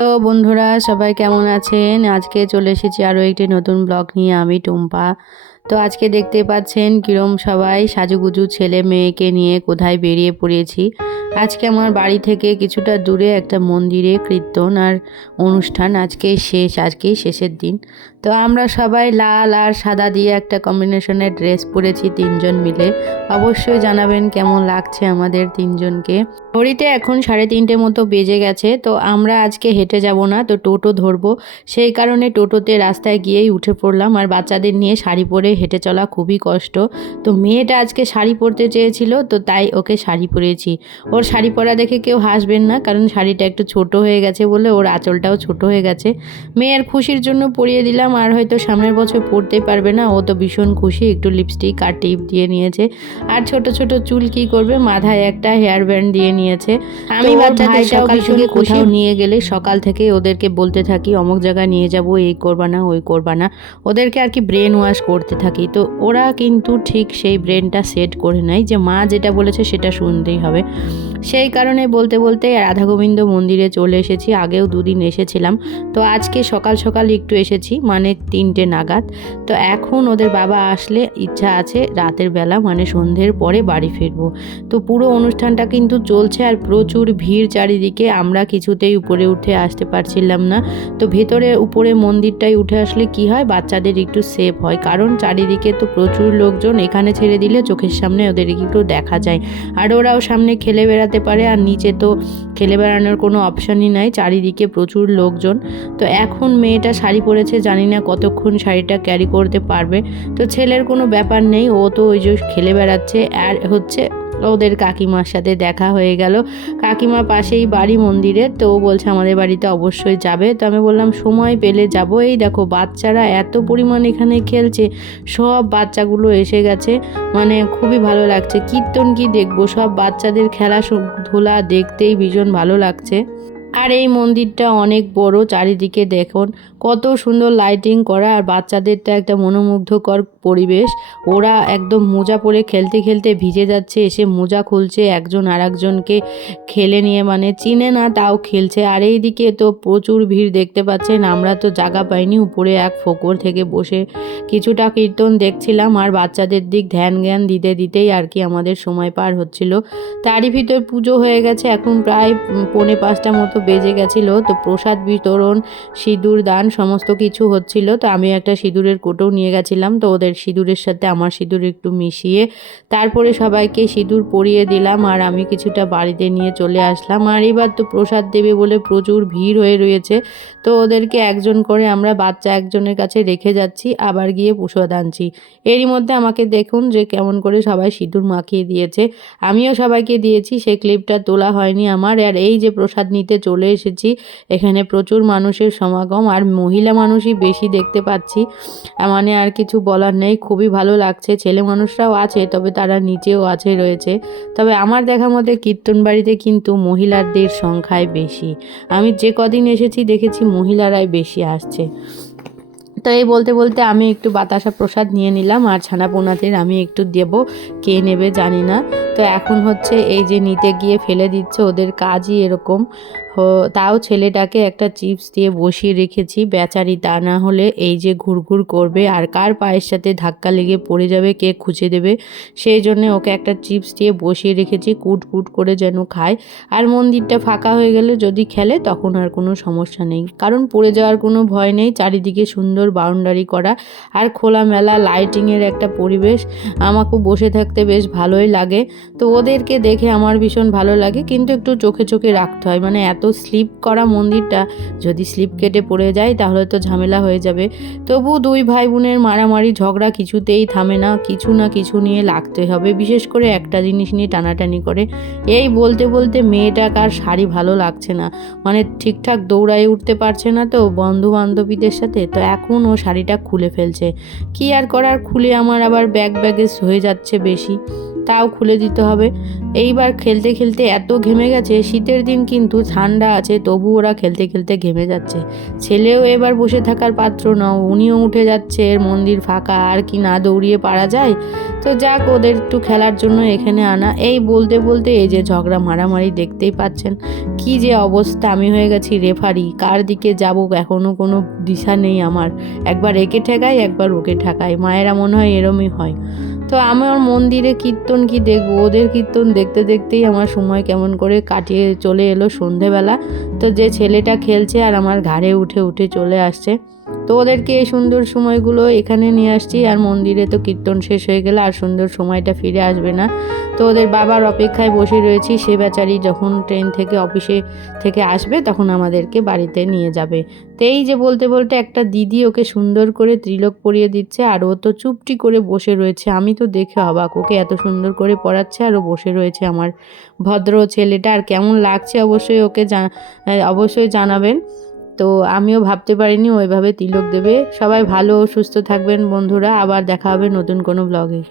তো বন্ধুরা, সবাই কেমন আছেন? আজকে চলে এসেছি আরও একটি নতুন ব্লগ নিয়ে আমি, টুম্পা। তো আজকে দেখতে পাচ্ছেন কিরম সবাই সাজুগুজু ছেলে মেয়েকে নিয়ে কোথায় বেরিয়ে পড়েছি। আজকে আমার বাড়ি থেকে কিছুটা দূরে একটা মন্দিরে কীর্তন আর অনুষ্ঠান আজকে শেষ, আজকেই শেষের দিন। তো আমরা সবাই লাল আর সাদা দিয়ে একটা কম্বিনেশনের ড্রেস পরেছি তিনজন মিলে। অবশ্যই জানাবেন কেমন লাগছে আমাদের তিনজনকে। ঘড়িতে এখন সাড়ে তিনটে মতো বেজে গেছে, তো আমরা আজকে হেঁটে যাব না, তো টোটো ধরবো। সেই কারণে টোটোতে রাস্তায় গিয়েই উঠে পড়লাম, আর বাচ্চাদের নিয়ে শাড়ি পরে হেঁটে চলা খুবই কষ্ট। তো মেয়েটা আজকে শাড়ি পরতে চেয়েছিল, তো তাই ওকে শাড়ি পরেছি। ওর শাড়ি পরা দেখে কেউ হাসবেন না, কারণ শাড়িটা একটু ছোট হয়ে গেছে বলে ওর আঁচলটাও ছোট হয়ে গেছে। মেয়ের খুশির জন্য পরিয়ে দিলাম আর হয়তো সামনের বছর পরতেই পারবে না। ও তো ভীষণ খুশি একটু লিপস্টিক আর টিপ দিয়ে নিয়েছে। আর ছোট ছোট চুল কি করবে? মাথায় একটা হেয়ার ব্যান্ড দিয়ে নিয়েছে। আমি সকাল থেকে। কোথাও নিয়ে গেলে সকাল থেকে ওদেরকে বলতে থাকি অমুক জায়গায় নিয়ে যাব এই করবা না ওই করবা না। ওদেরকে আর কি ব্রেন ওয়াশ করতে থাকি। তো ওরা কিন্তু ঠিক সেই ব্রেনটা সেট করে নেয় যে মা যেটা বলেছে সেটা শুনতেই হবে। সেই কারণে বলতে বলতে রাধা গোবিন্দ মন্দিরে চলে এসেছি। আগেও দুদিন এসেছিলাম। তো আজকে সকাল সকাল একটু এসেছি। মানে তিনটে নাগাদ। তো এখন ওদের বাবা আসলে ইচ্ছা আছে রাতের বেলা মানে সন্ধ্যের পরে বাড়ি ফিরবো। তো পুরো অনুষ্ঠানটা কিন্তু চলছে আর প্রচুর ভিড় চারিদিকে। আমরা কিছুতেই উপরে উঠে আসতে পারছিলাম না। তো ভেতরে উপরে মন্দিরটাই উঠে আসলে কি হয়, বাচ্চাদের একটু সেফ হয়। কারণ চারিদিকে তো প্রচুর লোকজন, এখানে ছেড়ে দিলে চোখের সামনে ওদের একটু দেখা যায়। আর ওরাও সামনে খেলে বেড়াতে পারে আর নিচে তো খেলে বেড়ানোর কোনো অপশানই নাই। চারিদিকে প্রচুর লোকজন। তো এখন মেয়েটা শাড়ি পরেছে, জানি না কতক্ষণ শাড়িটা ক্যারি করতে পারবে। তো ছেলের কোনো ব্যাপার নেই, ও তো ওই যে খেলে বেড়াচ্ছে। আর হচ্ছে ওদের কাকিমার সাথে দেখা হয়ে গেল। কাকিমা পাশেই বাড়ি মন্দিরে, তো বলছে আমাদের বাড়িতে অবশ্যই যাবে। তো আমি বললাম, সময় পেলে যাব। এই দেখো, বাচ্চারা এত পরিমাণ এখানে খেলছে, সব বাচ্চাগুলো এসে গেছে। মানে খুবই ভালো লাগছে। কীর্তন কি দেখব? সব বাচ্চাদের খেলা ধুলা দেখতেই ভীষণ ভালো লাগছে। আর এই মন্দিরটা অনেক বড়, চারিদিকে দেখুন, কত সুন্দর লাইটিং করা, আর বাচ্চাদেরটা একটা মনোমুগ্ধকর পরিবেশ। ওরা একদম মোজা পরে খেলতে খেলতে ভিজে যাচ্ছে, এসে মোজা খুলছে একজন আর একজনকে খেলে নিয়ে মানে চিনে না তাও খেলছে। আর এই দিকে তো প্রচুর ভিড় দেখতে পাচ্ছেন, আমরা তো জায়গা পাইনি, উপরে এক ফোকর থেকে বসে কিছুটা কীর্তন দেখছিলাম। আর বাচ্চাদের দিক ধ্যান জ্ঞান দিতে দিতেই আর কি আমাদের সময় পার হচ্ছিল। তারই ভিতর পুজো হয়ে গেছে, এখন প্রায় পৌনে পাঁচটা মতো বেজে গেছিল। তো প্রসাদ বিতরণ, সিঁদুর দান, সমস্ত কিছু হচ্ছিল। তো আমি একটা সিঁদুরের কোটোও নিয়ে গেছিলাম, তো ওদের সিঁদুরের সাথে আমার সিঁদুর একটু মিশিয়ে তারপরে সবাইকে সিঁদুর পরিয়ে দিলাম আর আমি কিছুটা বাড়িতে নিয়ে চলে আসলাম। আর এবার তো প্রসাদ দেবে বলে প্রচুর ভিড় হয়ে রয়েছে। তো ওদেরকে একজন করে আমরা বাচ্চা একজনের কাছে রেখে যাচ্ছি, আবার গিয়ে প্রসাদ আনছি। এরই মধ্যে আমাকে দেখুন যে কেমন করে সবাই সিঁদুর মাখিয়ে দিয়েছে। আমিও সবাইকে দিয়েছি সেই ক্লিপটা তোলা হয়নি আমার। আর এই যে প্রসাদ নিতে চলে এসেছি, এখানে প্রচুর মানুষের সমাগম। আর মহিলা মানুষই বেশি দেখতে পাচ্ছি। মানে আর কিছু বলার নেই। খুবই ভালো লাগছে। ছেলে মানুষরাও আছে, তবে তারা নিচেও আছে, রয়েছে। তবে আমার দেখা মতে কীর্তন বাড়িতে কিন্তু মহিলাদের সংখ্যায় বেশি। আমি যে কদিন এসেছি, দেখেছি মহিলারাই বেশি আসছে। তো এই বলতে বলতে আমি একটু বাতাসা প্রসাদ নিয়ে নিলাম, আর ছানা পোনাদের আমি একটু দেব। কে নেবে জানি না। তো এখন হচ্ছে এই যে নিতে গিয়ে ফেলে দিচ্ছে, ওদের কাজই এরকম। তাও ছেলেটাকে একটা চিপস দিয়ে বসিয়ে রেখেছি, বেচারি তা না হলে এই যে ঘুরঘুর করবে আর কার পায়ের সাথে ধাক্কা লেগে পড়ে যাবে, কে খুঁজে দেবে? সেই জন্য ওকে একটা চিপস দিয়ে বসিয়ে রেখেছি, কুট কুট করে যেন খায়। আর মন্দিরটা ফাঁকা হয়ে গেলে যদি খেলে তখন আর কোনো সমস্যা নেই। কারণ পড়ে যাওয়ার কোনো ভয় নেই, চারিদিকে সুন্দর বাউন্ডারি করা আর খোলামেলা লাইটিংয়ের একটা পরিবেশ। আমাকেও বসে থাকতে বেশ ভালোই লাগে। তো ওদেরকে দেখে আমার ভীষণ ভালো লাগে, কিন্তু একটু চোখে চোখে রাখতে হয়। মানে এত স্লিপ করা মন্দিরটা যদি স্লিপ কেটে পড়ে যায় তাহলে তো ঝামেলা হয়ে যাবে। তবু দুই ভাই বোনের মারামারি, ঝগড়া কিছুতেই থামে না। কিছু না কিছু নিয়ে লাগতে হবে। বিশেষ করে একটা জিনিস নিয়ে টানাটানি করে। এই বলতে বলতে মেয়েটাকে শাড়ি ভালো লাগছে না। মানে ঠিকঠাক দৌড়ায় উঠতে পারছে না তো বন্ধু বান্ধবীদের সাথে। তো এখন ও শাড়িটা খুলে ফেলছে। কি আর করার? খুলে আমার আবার ব্যাগ ব্যাগেজ হয়ে যাচ্ছে বেশি। তাও খুলে দিতে হবে। এইবার খেলতে খেলতে এত ঘেমে গেছে, শীতের দিন কিন্তু ঠান্ডা আছে, তবু ওরা খেলতে খেলতে ঘেমে যাচ্ছে। ছেলেও এবার বসে থাকার পাত্র নাও, উনিও উঠে যাচ্ছে, এর মন্দির ফাঁকা, আর কি না দৌড়িয়ে পারা যায়? তো যাক, ওদের একটু খেলার জন্য এখানে আনা। এই বলতে বলতে এই যে ঝগড়া মারামারি দেখতেই পাচ্ছেন, কি যে অবস্থা, আমি হয়ে গেছি রেফারি, কার দিকে যাব এখনও কোনো দিশা নেই আমার। একবার একে ঠেকাই, একবার ওকে ঠেকাই, মায়েরা মনে হয় এরমই হয়। তো আমার মন্দিরে কীর্তন কি দেখব? ওদের কীর্তন দেখতে দেখতেই আমার সময় কেমন করে কাটিয়ে চলে এলো সন্ধেবেলা। তো যে ছেলেটা খেলছে আর আমার ঘাড়ে উঠে উঠে চলে আসছে। তো ওদেরকে এই সুন্দর সময়গুলো এখানে নিয়ে আসছি। আর মন্দিরে তো কীর্তন শেষ হয়ে গেলে আর সুন্দর সময়টা ফিরে আসবে না। তো ওদের বাবার অপেক্ষায় বসে রয়েছি। সে বেচারি যখন ট্রেন থেকে অফিসে থেকে আসবে তখন আমাদেরকে বাড়িতে নিয়ে যাবে। তো এই যে বলতে বলতে একটা দিদি ওকে সুন্দর করে ত্রিলোক পরিয়ে দিচ্ছে আর ও তো চুপটি করে বসে রয়েছে। আমি তো দেখে অবাক, ওকে এত সুন্দর করে পড়াচ্ছে আর ও বসে রয়েছে আমার ভদ্র ছেলেটা। আর কেমন লাগছে অবশ্যই ওকে অবশ্যই জানাবেন। তো আমিও ভাবতে পারিনি ওইভাবে তিলক দেবে। সবাই ভালো সুস্থ থাকবেন বন্ধুরা, আবার দেখা হবে নতুন কোনো ব্লগে